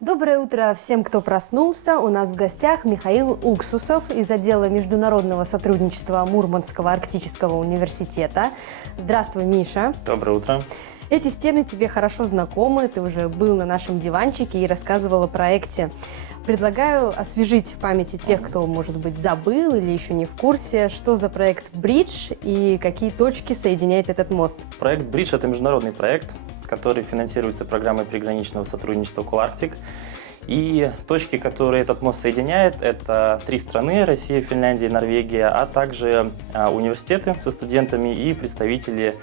Доброе утро всем, кто проснулся. У нас в гостях Михаил Уксусов из отдела международного сотрудничества Мурманского арктического университета. Здравствуй, Миша. Доброе утро. Эти стены тебе хорошо знакомы, ты уже был на нашем диванчике и рассказывал о проекте. Предлагаю освежить в памяти тех, кто, может быть, забыл или еще не в курсе, что за проект Bridge и какие точки соединяет этот мост. Проект Bridge – это международный проект, который финансируется программой приграничного сотрудничества Colarctic. И точки, которые этот мост соединяет, это 3 страны – Россия, Финляндия, Норвегия, а также университеты со студентами и представители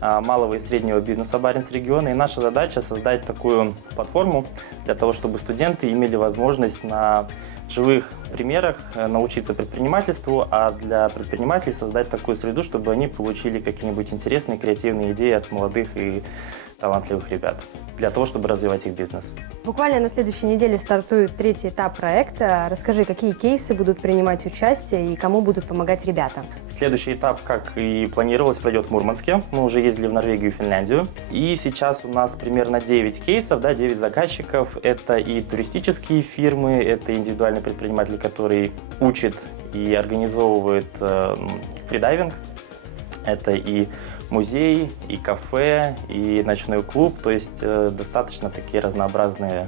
малого и среднего бизнеса Баренц-региона. И наша задача – создать такую платформу для того, чтобы студенты имели возможность на живых примерах научиться предпринимательству, а для предпринимателей создать такую среду, чтобы они получили какие-нибудь интересные, креативные идеи от молодых и талантливых ребят, для того, чтобы развивать их бизнес. Буквально на следующей неделе стартует 3-й этап проекта. Расскажи, какие кейсы будут принимать участие и кому будут помогать ребята? Следующий этап, как и планировалось, пройдет в Мурманске. Мы уже ездили в Норвегию и Финляндию. И сейчас у нас примерно 9 кейсов, 9 заказчиков. Это и туристические фирмы, это индивидуальный предприниматель, который учит и организовывает фридайвинг. Это и музей, и кафе, и ночной клуб. То есть достаточно такие разнообразные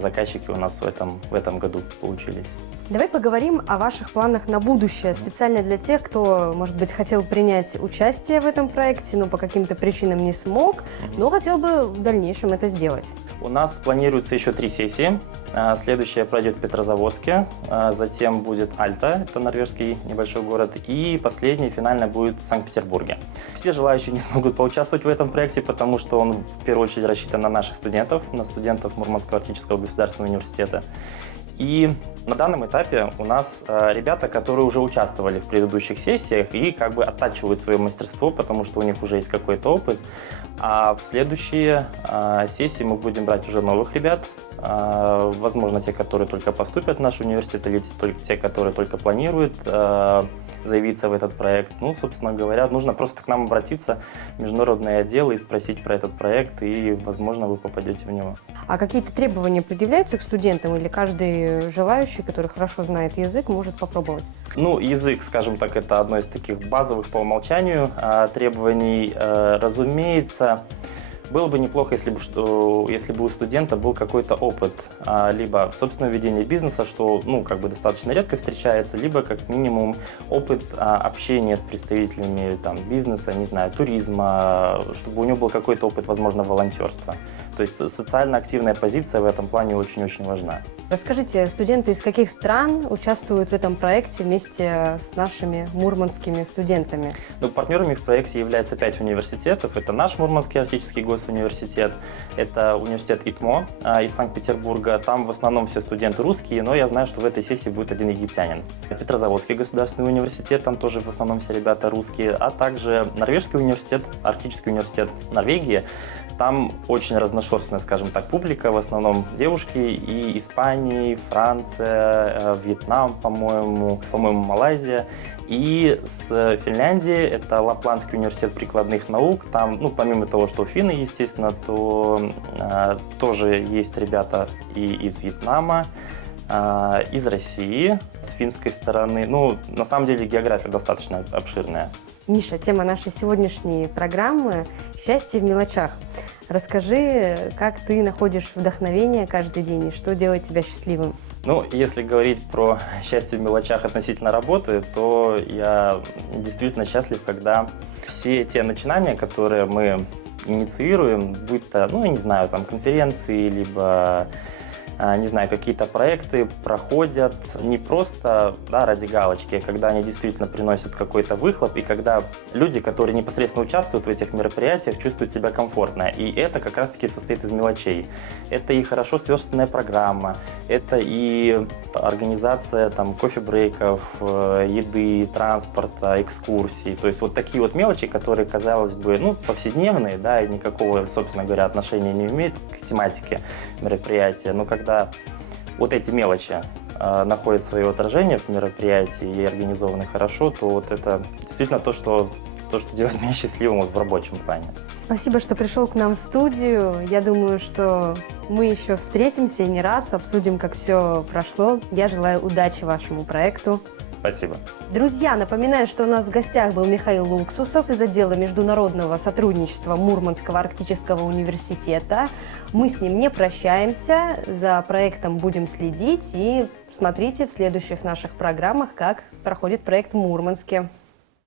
заказчики у нас в этом году получились. Давай поговорим о ваших планах на будущее, специально для тех, кто, может быть, хотел принять участие в этом проекте, но по каким-то причинам не смог, но хотел бы в дальнейшем это сделать. У нас планируется еще 3 сессии. Следующая пройдет в Петрозаводске, затем будет Альта, это норвежский небольшой город, и последняя, финальная, будет в Санкт-Петербурге. Все желающие не смогут поучаствовать в этом проекте, потому что он в первую очередь рассчитан на наших студентов, на студентов Мурманского арктического государственного университета. И на данном этапе у нас ребята, которые уже участвовали в предыдущих сессиях и как бы оттачивают свое мастерство, потому что у них уже есть какой-то опыт. А в следующие сессии мы будем брать уже новых ребят, возможно, те, которые только поступят в наш университет, или те, которые только планируют заявиться в этот проект. Ну, собственно говоря, нужно просто к нам обратиться в международные отделы и спросить про этот проект, и, возможно, вы попадете в него. А какие-то требования предъявляются к студентам, или каждый желающий, который хорошо знает язык, может попробовать? Ну, язык, скажем так, это одно из таких базовых по умолчанию требований. Разумеется, было бы неплохо, если бы у студента был какой-то опыт либо собственного ведения бизнеса, что достаточно редко встречается, либо как минимум опыт общения с представителями бизнеса, не знаю, туризма, чтобы у него был какой-то опыт, возможно, волонтерства. То есть социально активная позиция в этом плане очень-очень важна. Расскажите, студенты из каких стран участвуют в этом проекте вместе с нашими мурманскими студентами? Партнерами в проекте является 5 университетов. Это наш Мурманский арктический госуниверситет, это университет ИТМО из Санкт-Петербурга. Там в основном все студенты русские, но я знаю, что в этой сессии будет один египтянин. Петрозаводский государственный университет, там тоже в основном все ребята русские, а также Норвежский университет, Арктический университет Норвегии. Там очень разношерстная, скажем так, публика, в основном девушки, и Испания, Франция, Вьетнам, по-моему, Малайзия. И с Финляндии это Лапландский университет прикладных наук. Там, помимо того, что финны, естественно, то тоже есть ребята и из Вьетнама, из России, с финской стороны. На самом деле география достаточно обширная. Миша, тема нашей сегодняшней программы – счастье в мелочах. Расскажи, как ты находишь вдохновение каждый день и что делает тебя счастливым? Если говорить про счастье в мелочах относительно работы, то я действительно счастлив, когда все те начинания, которые мы инициируем, будь то, конференции, либо какие-то проекты проходят не просто ради галочки, а когда они действительно приносят какой-то выхлоп, и когда люди, которые непосредственно участвуют в этих мероприятиях, чувствуют себя комфортно. И это как раз-таки состоит из мелочей. Это и хорошо сверстанная программа, это и организация кофе-брейков, еды, транспорта, экскурсий. То есть вот такие вот мелочи, которые, казалось бы, повседневные, и никакого, собственно говоря, отношения не имеют к тематике мероприятия. Но когда вот эти мелочи находят свое отражение в мероприятии и организованы хорошо, то вот это действительно то, что делает меня счастливым в рабочем плане. Спасибо, что пришел к нам в студию. Я думаю, что мы еще встретимся и не раз, обсудим, как все прошло. Я желаю удачи вашему проекту. Спасибо. Друзья, напоминаю, что у нас в гостях был Михаил Луксусов из отдела международного сотрудничества Мурманского арктического университета. Мы с ним не прощаемся, за проектом будем следить и смотрите в следующих наших программах, как проходит проект в Мурманске.